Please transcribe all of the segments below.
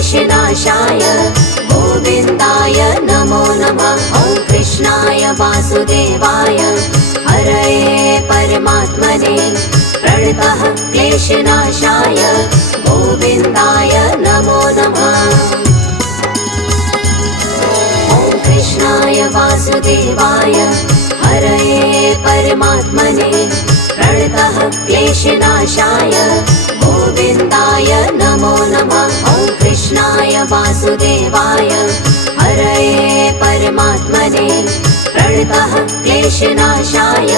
क्लेशनाशाय गोविन्दाय नमो नमः। ॐ कृष्णाय वासुदेवाय हरये परमात्मने प्रणतः क्लेशनाशाय गोविन्दाय नमो नमः। ॐ कृष्णाय वासुदेवाय हरये परमात्मने प्रणतः क्लेशनाशाय गोविन्दाय नमो नमः। ॐ कृष्णाय वासुदेवाय हरये परमात्मने प्रणतः क्लेशनाशाय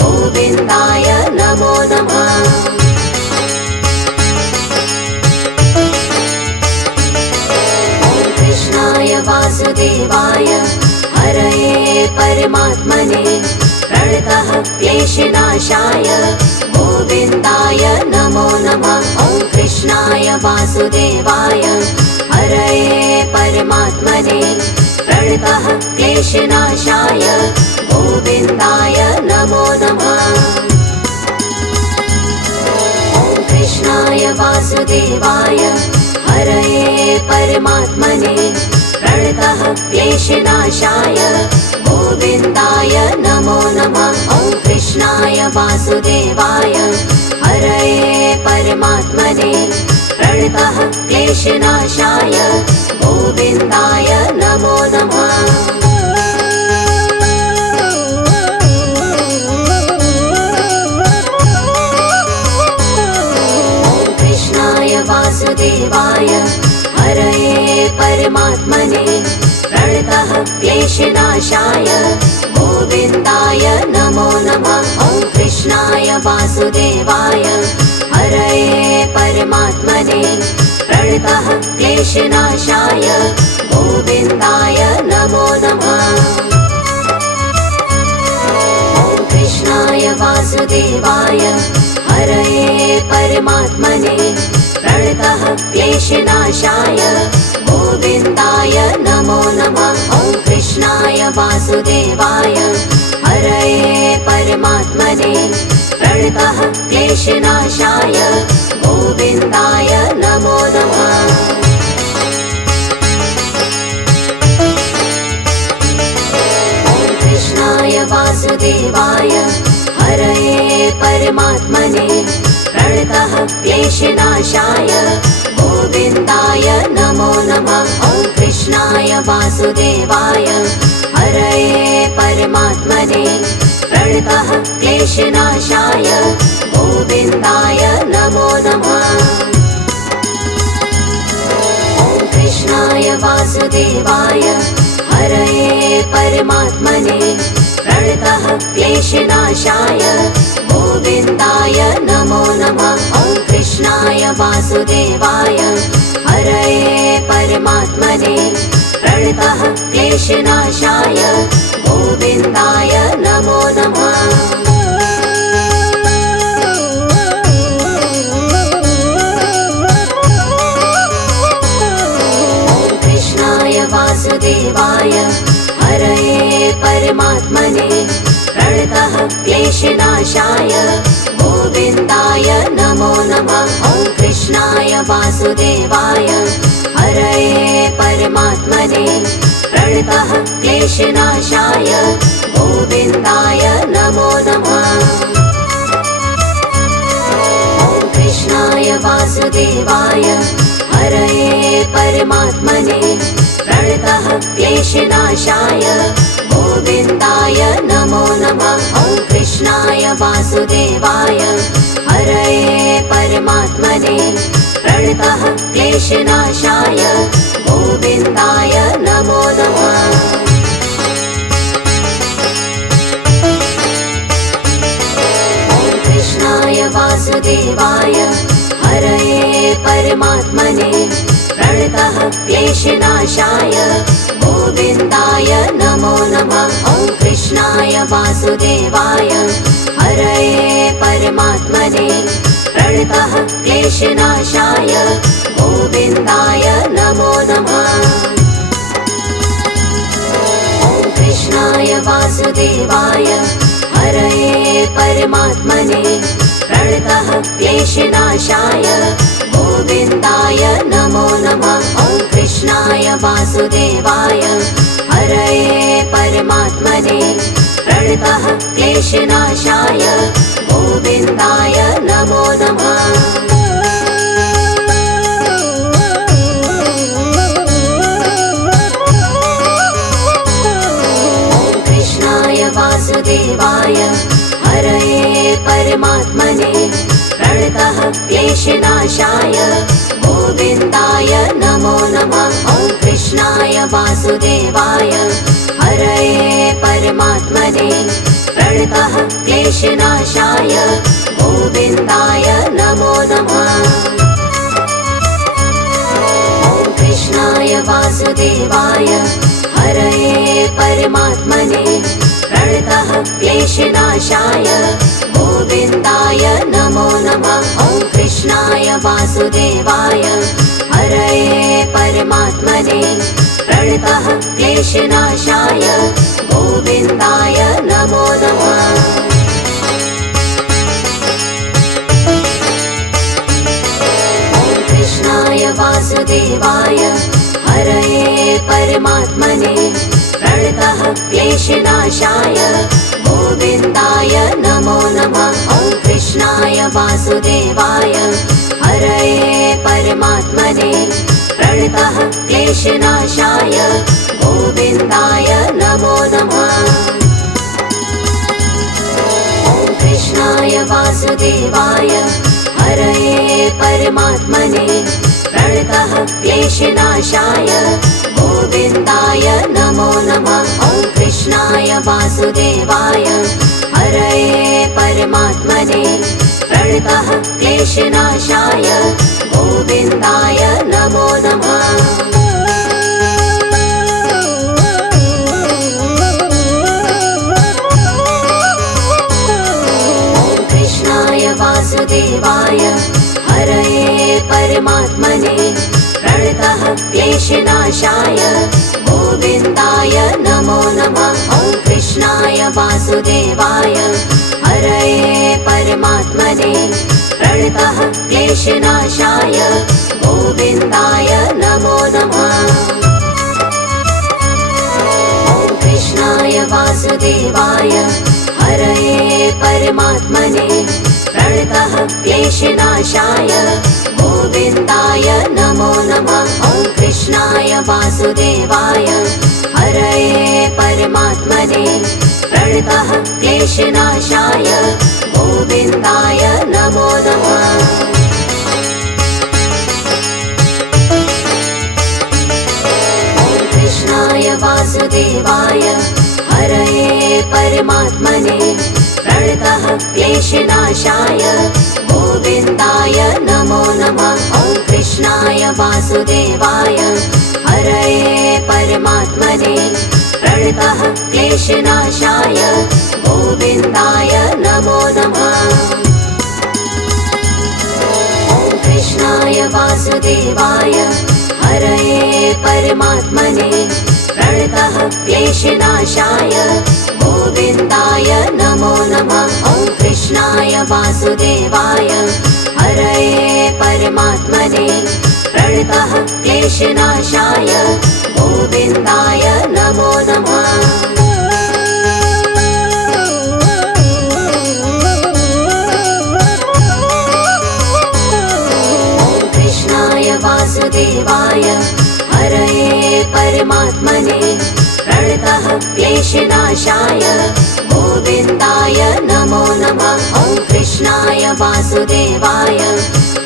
गोविन्दाय नमो नमः। ॐ कृष्णाय वासुदेवाय हरये परमात्मने प्रणतः क्लेशनाशाय गोविन्दाय नमो नमः। ॐ कृष्णाय वासुदेवाय हरये परमात्मने प्रणतः क्लेशनाशाय गोविन्दाय नमो नमः। ॐ कृष्णाय वासुदेवाय हरये परमात्मने प्रणतः क्लेशनाशाय गोविन्दाय नमो नमः। ॐ कृष्णाय वासुदेवाय हरये परमात्मने प्रणतः क्लेशनाशाय गोविन्दाय नमो नमः। ॐ कृष्णाय वासुदेवाय हरये परमात्मने प्रणतः क्लेशनाशाय गोविन्दाय नमो नमः। ॐ कृष्णाय वासुदेवाय हरये परमात्मने प्रणतः क्लेशनाशाय गोविन्दाय नमो नमः। ॐ कृष्णाय वासुदेवाय हरये परमात्मने प्रणतः क्लेशनाशाय गोविन्दाय नमो नमः। ॐ कृष्णाय वासुदेवाय हरये परमात्मने प्रणतः क्लेशनाशाय गोविन्दाय नमो नमः। ॐ कृष्णाय वासुदेवाय हरये परमात्मने प्रणतः क्लेशनाशाय गोविन्दाय नमो नमः। ॐ कृष्णाय वासुदेवाय हरये परमात्मने प्रणतः क्लेशनाशाय गोविन्दाय नमो नमः। ॐ कृष्णाय वासुदेवाय हरये परमात्मने प्रणतः क्लेशनाशाय गोविन्दाय नमो नमः। ॐ कृष्णाय वासुदेवाय हरये परमात्मने प्रणतः क्लेशनाशाय गोविन्दाय नमो नमः। ॐ कृष्णाय वासुदेवाय हरये परमात्मने प्रणतः क्लेशनाशाय गोविन्दाय नमो नमः। ॐ कृष्णाय वासुदेवाय हरये परमात्मने प्रणतः क्लेशनाशाय गोविन्दाय नमो नमः। ॐ कृष्णाय वासुदेवाय हरये परमात्मने प्रणतः क्लेशनाशाय गोविन्दाय नमो नमः। ॐ कृष्णाय वासुदेवाय हरये परमात्मने प्रणतः क्लेशनाशाय गोविन्दाय नमो नमः। ॐ कृष्णाय वासुदेवाय हरये परमात्मने प्रणतः क्लेशनाशाय गोविन्दाय नमो नमः। ॐ कृष्णाय वासुदेवाय हरये परमात्मने प्रणतः क्लेशनाशाय गोविन्दाय नमो नमः। ॐ कृष्णाय वासुदेवाय हरये परमात्मने प्रणतः क्लेशनाशाय गोविन्दाय नमो नमः। वासुदेवाय हरये परमात्मने प्रणतः क्लेशनाशाय गोविन्दाय नमो नमः। वासुदेवाय हरये परमात्मने प्रणतः क्लेशनाशाय गोविन्दाय नमो नमः। ॐ कृष्णाय वासुदेवाय हरये परमात्मने प्रणतः क्लेशनाशाय गोविन्दाय नमो नमः। ॐ कृष्णाय वासुदेवाय हरये परमात्मने प्रणतः क्लेशनाशाय गोविन्दाय नमो नमः। ॐ कृष्णाय वासुदेवाय हरये परमात्मने प्रणतः क्लेशनाशाय गोविन्दाय नमो नमः। ॐ कृष्णाय वासुदेवाय हरये परमात्मने प्रणतः क्लेशनाशाय गोविन्दाय नमो नमः। ॐ कृष्णाय वासुदेवाय हरये परमात्मने प्रणतः क्लेशनाशाय गोविन्दाय नमो नमः। ॐ कृष्णाय वासुदेवाय हरये परमात्मने प्रणतः क्लेशनाशाय गोविन्दाय नमो नमः। ॐ कृष्णाय वासुदेवाय हरये परमात्मने प्रणतः क्लेशनाशाय गोविन्दाय नमो नमः। ॐ कृष्णाय वासुदेवाय हरये परमात्मने प्रणतः क्लेशनाशाय गोविन्दाय नमो नमः। ॐ कृष्णाय वासुदेवाय हरये परमात्मने प्रणतः क्लेशनाशाय गोविन्दाय नमो नमः। ॐ कृष्णाय वासुदेवाय हरये परमात्मने प्रणतः क्लेशनाशाय गोविन्दाय नमो नमः। ॐ कृष्णाय वासुदेवाय हरये परमात्मने प्रणतः क्लेशनाशाय गोविन्दाय नमो नमः। ॐ कृष्णाय वासुदेवाय हरये परमात्मने प्रणतः क्लेशनाशाय गोविन्दाय नमो नमः। ॐ कृष्णाय वासुदेवाय हरये परमात्मने प्रणतः क्लेशनाशाय गोविन्दाय नमो नमः। ॐ कृष्णाय वासुदेवाय हरये परमात्मने प्रणतः क्लेशनाशाय गोविन्दाय नमो नमः। ॐ कृष्णाय वासुदेवाय हरये परमात्मने प्रणतः क्लेशनाशाय गोविन्दाय नमो नमः। ॐ कृष्णाय वासुदेवाय हरये परमात्मने प्रणतः क्लेशनाशाय गोविन्दाय नमो नमः। ॐ कृष्णाय वासुदेवाय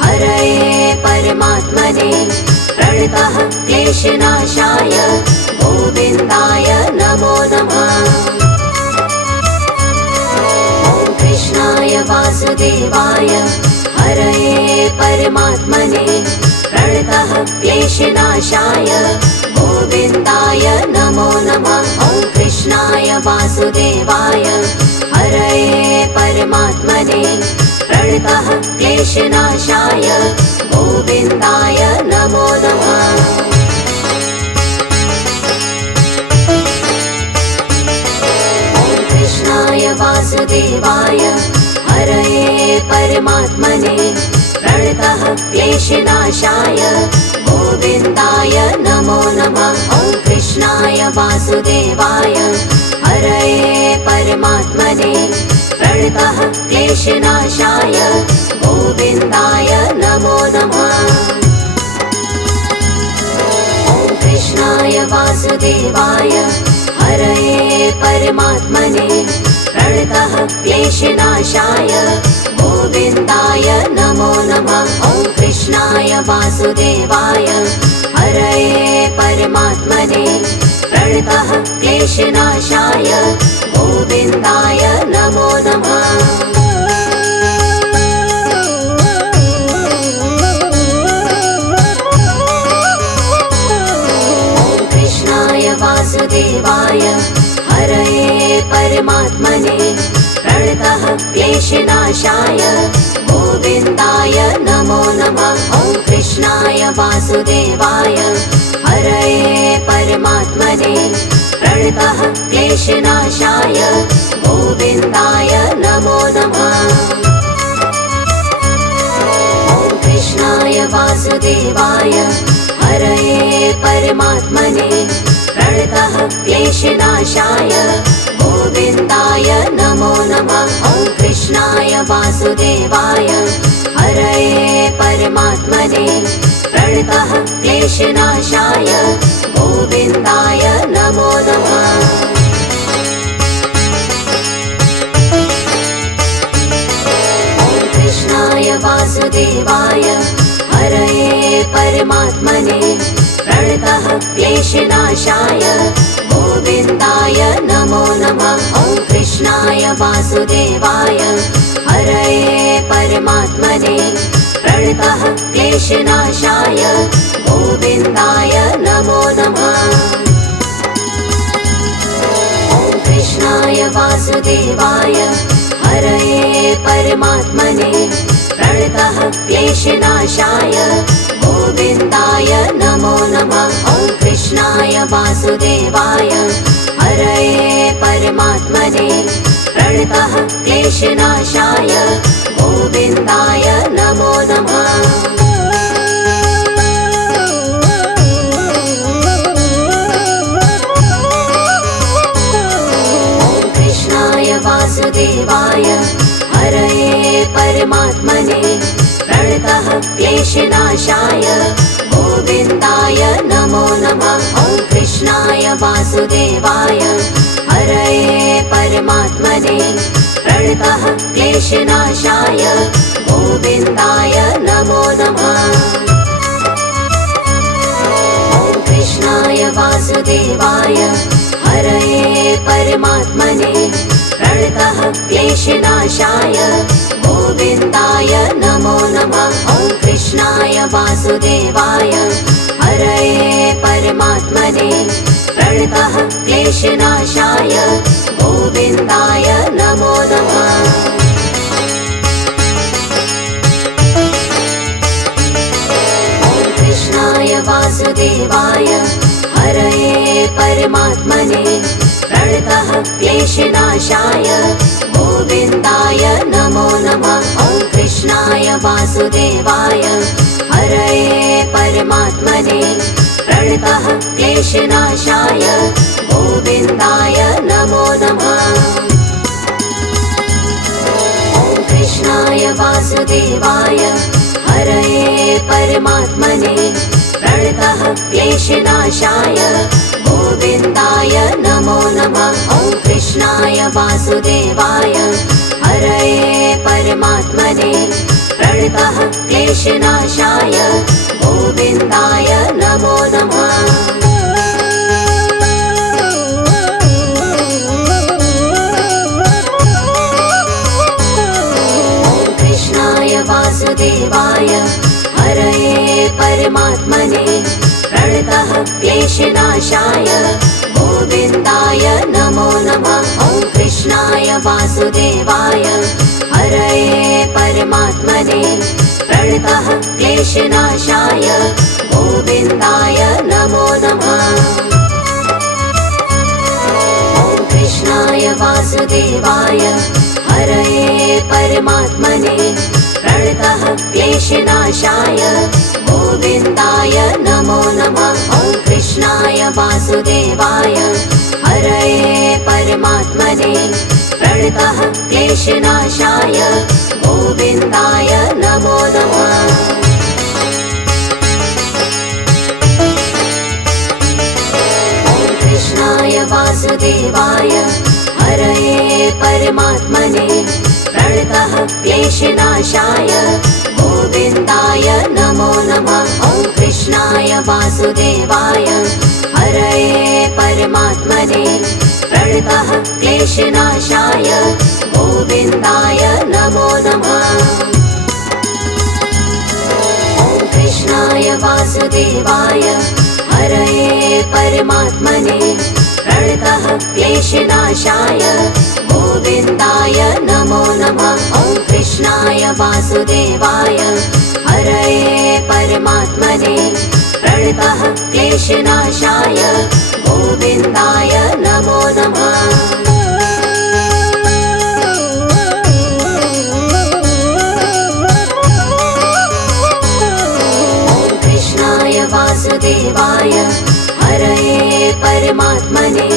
हरये परमात्मने प्रणतः क्लेशनाशाय गोविन्दाय नमो नमः। ॐ कृष्णाय वासुदेवाय हरये परमात्मने प्रणतः क्लेशनाशाय गोविन्दाय नमो नमः। ॐ कृष्णाय वासुदेवाय हरये परमात्मने प्रणतः क्लेशनाशाय गोविन्दाय नमो नमः। ॐ कृष्णाय वासुदेवाय हरये परमात्मने प्रणतः क्लेशनाशाय गोविन्दाय नमो नमः। ॐ वासुदेवाय हरये परमात्मने प्रणतः क्लेशनाशाय गोविन्दाय नमो नमः। ॐ कृष्णाय वासुदेवाय हरये परमात्मने प्रणतः क्लेशनाशाय गोविन्दाय नमो नमः। ॐ कृष्णाय वासुदेवाय हरये परमात्मने प्रणतः क्लेशनाशाय गोविन्दाय नमो नमः। ॐ कृष्णाय वासुदेवाय हरये परमात्मने प्रणतः क्लेशनाशाय गोविन्दाय नमो नमः। ॐ कृष्णाय वासुदेवाय हरये परमात्मने प्रणतः क्लेशनाशाय गोविन्दाय नमो नमः। ॐ कृष्णाय वासुदेवाय हरये परमात्मने प्रणतः क्लेशनाशाय गोविन्दाय नमो नमः। ॐ कृष्णाय वासुदेवाय हरये परमात्मने प्रणतः क्लेशनाशाय गोविन्दाय नमो नमः। ॐ कृष्णाय वासुदेवाय हरये परमात्मने प्रणतः क्लेशनाशाय गोविन्दाय नमो नमः। ॐ कृष्णाय वासुदेवाय हरये परमात्मने प्रणतः क्लेशनाशाय गोविन्दाय नमो नमः। ॐ कृष्णाय वासुदेवाय हरये परमात्मने प्रणतः क्लेशनाशाय गोविन्दाय नमो नमः। ॐ कृष्णाय वासुदेवाय हरये परमात्मने प्रणतः क्लेशनाशाय गोविन्दाय नमो नमः। ॐ कृष्णाय वासुदेवाय हरये परमात्मने प्रणतः क्लेशनाशाय गोविन्दाय नमो नमः। ॐ कृष्णाय वासुदेवाय हरये परमात्मने प्रणतः क्लेशनाशाय गोविन्दाय नमो नमः। ॐ कृष्णाय वासुदेवाय हरये परमात्मने प्रणतः क्लेशनाशाय गोविन्दाय नमो नमः। ॐ कृष्णाय वासुदेवाय हरये परमात्मने प्रणतः क्लेशनाशाय गोविन्दाय नमो नमः। ॐ कृष्णाय वासुदेवाय हरये परमात्मने प्रणतः क्लेशनाशाय गोविन्दाय नमो नमः। ॐ कृष्णाय वासुदेवाय हरये परमात्मने प्रणतः क्लेशनाशाय गोविन्दाय नमो नमः। ॐ कृष्णाय वासुदेवाय हरये परमात्मने प्रणतः क्लेशनाशाय गोविन्दाय नमो नमः। ॐ कृष्णाय वासुदेवाय हरये परमात्मने प्रणतः क्लेशनाशाय गोविन्दाय नमो नमः। ॐ कृष्णाय वासुदेवाय हरये परमात्मने प्रणतः क्लेशनाशाय गोविन्दाय नमो नमः। ॐ कृष्णाय वासुदेवाय हरये परमात्मने प्रणतः क्लेशनाशाय गोविन्दाय नमो नमः। ॐ कृष्णाय वासुदेवाय हरये परमात्मने प्रणतः क्लेशनाशाय गोविन्दाय नमो नमः। ॐ कृष्णाय वासुदेवाय वासुदेवाय हरये परमात्मने प्रणतः क्लेशनाशाय गोविन्दाय नमो नमः। कृष्णाय वासुदेवाय हरये परमात्मने प्रणतः क्लेशनाशाय गोविन्दाय नमो नमः। ॐ कृष्णाय वासुदेवाय हरये परमात्मने प्रणतः क्लेशनाशाय गोविन्दाय नमो नमः। ॐ कृष्णाय वासुदेवाय हरये परमात्मने प्रणतः क्लेशनाशाय गोविन्दाय नमो नमः। ॐ कृष्णाय वासुदेवाय हरये परमात्मने प्रणतः क्लेशनाशाय गोविन्दाय नमो नमः। वासुदेवाय हरये परमात्मने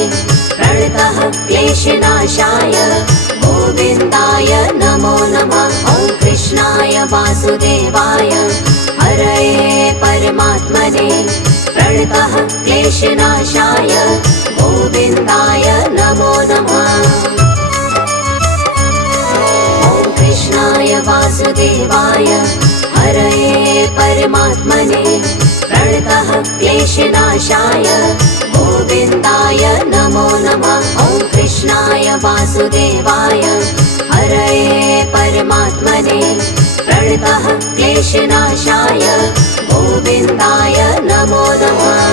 प्रणतः क्लेशनाशाय गोविन्दाय नमो नमः। ॐ कृष्णाय वासुदेवाय हरये परमात्मने प्रणतः क्लेशनाशाय गोविन्दाय नमो नमः। ॐ कृष्णाय वासुदेवाय हरये परमात्मने प्रणतः क्लेशनाशाय गोविन्दाय नमो नमः। ॐ कृष्णाय वासुदेवाय हरये परमात्मने प्रणतः क्लेशनाशाय गोविन्दाय नमो नमः।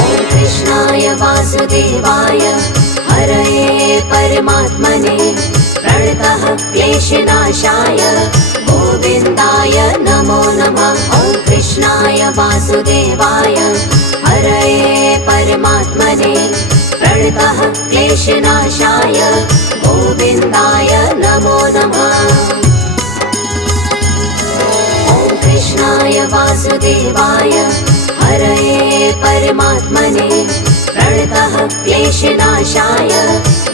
ॐ कृष्णाय वासुदेवाय हरये परमात्मने प्रणतः क्लेशनाशाय गोविन्दाय नमो नमः। ॐ कृष्णाय वासुदेवाय हरये परमात्मने प्रणतः क्लेशनाशाय गोविन्दाय नमो नमः। ॐ कृष्णाय वासुदेवाय हरये परमात्मने प्रणतः क्लेशनाशाय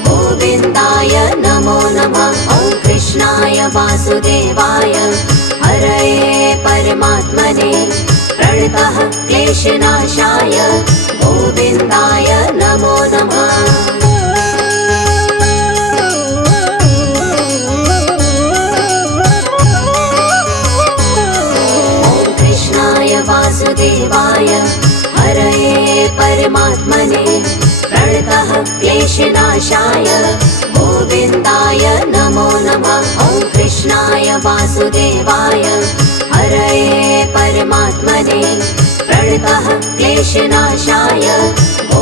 गोविन्दाय नमो नमः। ॐ कृष्णाय वासुदेवाय हरये परमात्मने प्रणतः क्लेशनाशाय गोविन्दाय नमो नमः। ॐ कृष्णाय वासुदेवाय हरये परमात्मने प्रणतः क्लेशनाशाय गोविन्दाय नमो नमः। ॐ कृष्णाय वासुदेवाय हरये परमात्मने प्रणतः क्लेशनाशाय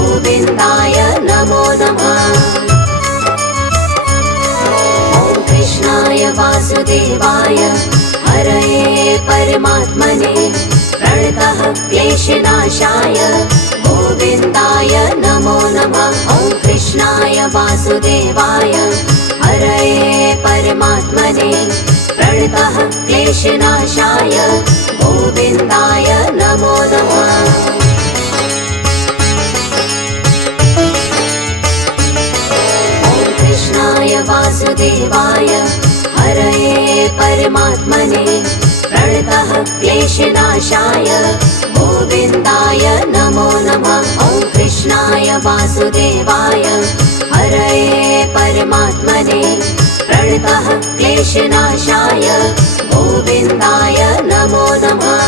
गोविन्दाय नमो नमः। ॐ कृष्णाय वासुदेवाय हरये परमात्मने प्रणतः क्लेशनाशाय गोविन्दाय नमो नमः। ॐ कृष्णाय वासुदेवाय हरये परमात्मने प्रणतः क्लेशनाशाय गोविन्दाय नमो नमः। ॐ कृष्णाय वासुदेवाय हरये परमात्मने प्रणतः क्लेशनाशाय गोविन्दाय नमो नमः। ॐ कृष्णाय वासुदेवाय हरये परमात्मने प्रणतः क्लेशनाशाय गोविन्दाय नमो नमः।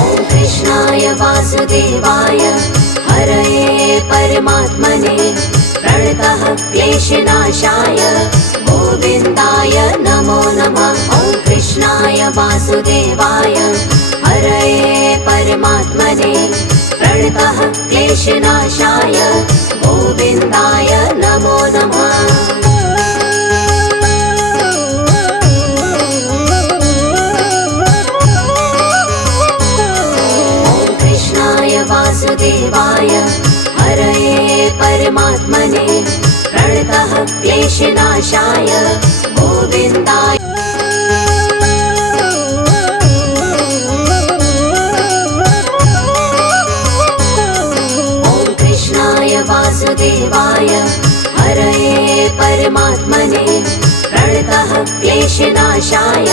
ॐ कृष्णाय वासुदेवाय हरये परमात्मने प्रणतः क्लेशनाशाय गोविन्दाय नमो नमः। ॐ कृष्णाय वासुदेवाय हरये परमात्मने प्रणतः क्लेशनाशाय गोविन्दाय नमो नमः। ॐ कृष्णाय वासुदेवाय हरये परमात्मने प्रणतः क्लेशनाशाय गोविन्दाय। क्लेशनाशाय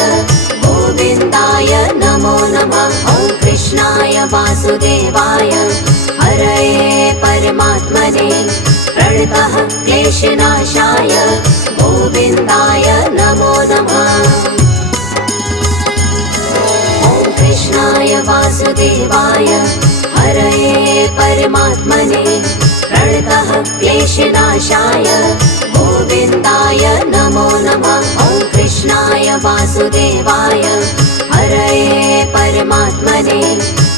गोविन्दाय नमो नमः। ॐ कृष्णाय वासुदेवाय हरये परमात्मने प्रणतः क्लेशनाशाय गोविन्दाय नमो नमः। ॐ कृष्णाय वासुदेवाय हरये परमात्मने प्रणतः क्लेशनाशाय गोविन्दाय नमो नमः। ॐ कृष्णाय वासुदेवाय हरये परमात्मने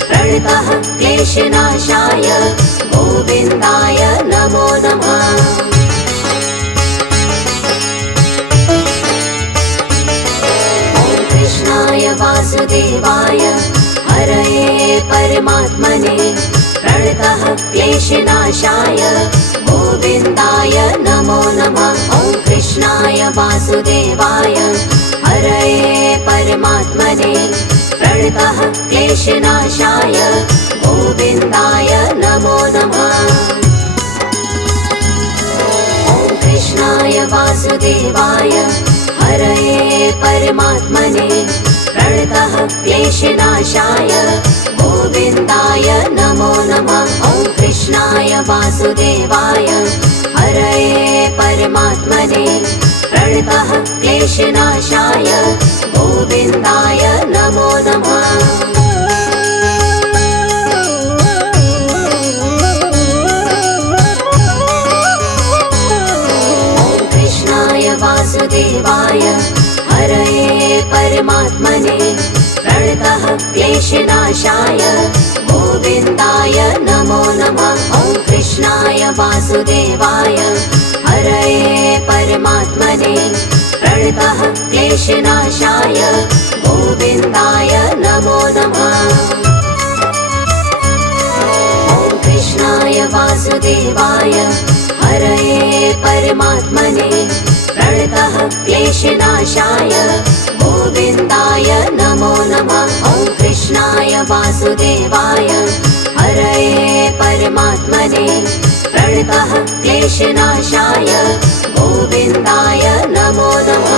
प्रणतः क्लेशनाशाय गोविन्दाय नमो नमः। ॐ कृष्णाय वासुदेवाय हरये परमात्मने प्रणतः क्लेशनाशाय गोविन्दाय नमो नमः। ॐ कृष्णाय वासुदेवाय हरये परमात्मने प्रणतः क्लेशनाशाय गोविन्दाय नमो नमः। ॐ कृष्णाय वासुदेवाय हरये परमात्मने प्रणतः क्लेशनाशाय गोविन्दाय नमो नमः। ॐ कृष्णाय वासुदेवाय हरये परमात्मने प्रणतः क्लेशनाशाय गोविन्दाय नमो नमः। ॐ कृष्णाय वासुदेवाय हरये परमात्मने प्रणतः क्लेशनाशाय गोविन्दाय नमो नमः। ॐ कृष्णाय वासुदेवाय हरये परमात्मने प्रणतः क्लेशनाशाय गोविन्दाय नमो नमः। ॐ कृष्णाय वासुदेवाय हरये परमात्मने प्रणतः क्लेशनाशाय गोविन्दाय नमो नमः। ॐ कृष्णाय वासुदेवाय हरये परमात्मने प्रणतः क्लेशनाशाय गोविन्दाय नमो नमः।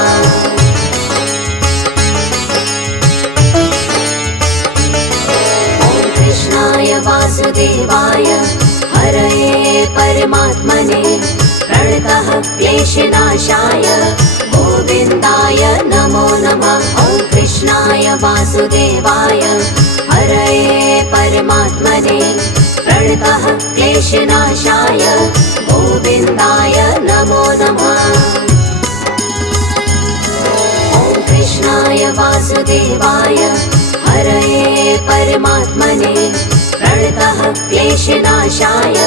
ॐ कृष्णाय वासुदेवाय हरये परमात्मने प्रणतः क्लेशनाशाय गोविन्दाय नमो नमः। ॐ कृष्णाय वासुदेवाय हरये परमात्मने प्रणतः क्लेशनाशाय गोविन्दाय नमो नमः। ॐ कृष्णाय वासुदेवाय हरये परमात्मने प्रणतः क्लेशनाशाय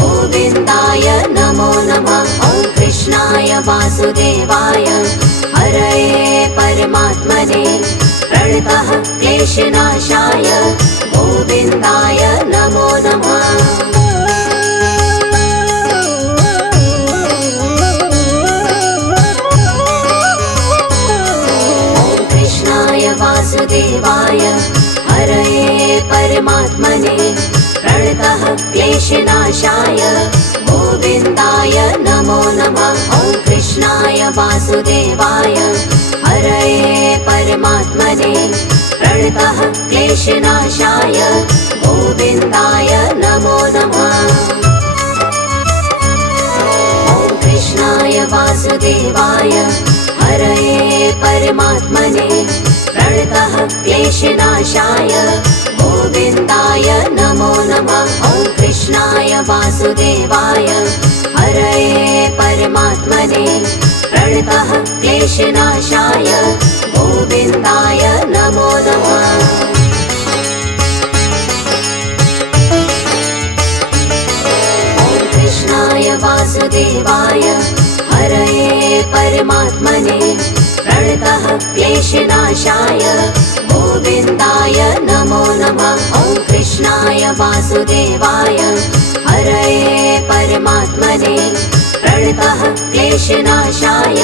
गोविन्दाय नमो नमः। ॐ कृष्णाय वासुदेवाय हरये परमात्मने प्रणतः क्लेशनाशाय गोविन्दाय नमो नमः। ॐ कृष्णाय वासुदेवाय हरये परमात्मने प्रणतः क्लेशनाशाय गोविन्दाय नमो नमः। ॐ कृष्णाय वासुदेवाय हरये परमात्मने प्रणतः क्लेशनाशाय गोविन्दाय नमो नमः। ॐ कृष्णाय वासुदेवाय हरये परमात्मने प्रणतः क्लेशनाशाय गोविन्दाय नमो नमः। ॐ कृष्णाय वासुदेवाय हरये परमात्मने प्रणतः क्लेशनाशाय गोविन्दाय नमो नमः। ॐ कृष्णाय वासुदेवाय हरये परमात्मने प्रणतः क्लेशनाशाय गोविन्दाय नमो नमः। ॐ कृष्णाय वासुदेवाय हरये परमात्मने प्रणतः क्लेशनाशाय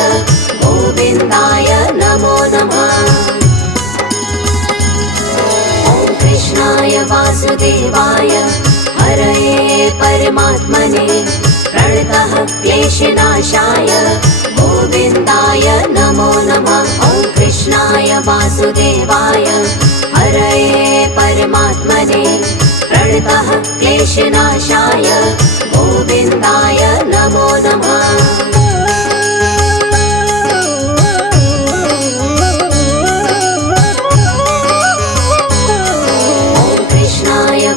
गोविन्दाय नमो नमः। ॐ कृष्णाय वासुदेवाय हरये परमात्मने प्रणतः क्लेशनाशाय गोविन्दाय नमो नमः। ॐ कृष्णाय वासुदेवाय हरये परमात्मने प्रणतः क्लेशनाशाय गोविन्दाय नमो नमः।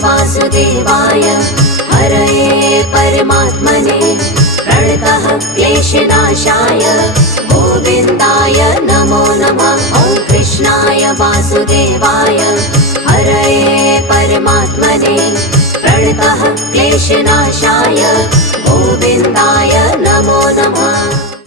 वासुदेवाय हरये परमात्मने प्रणतः क्लेशनाशाय गोविन्दाय नमो नमः। ॐ कृष्णाय वासुदेवाय हरये परमात्मने प्रणतः क्लेशनाशाय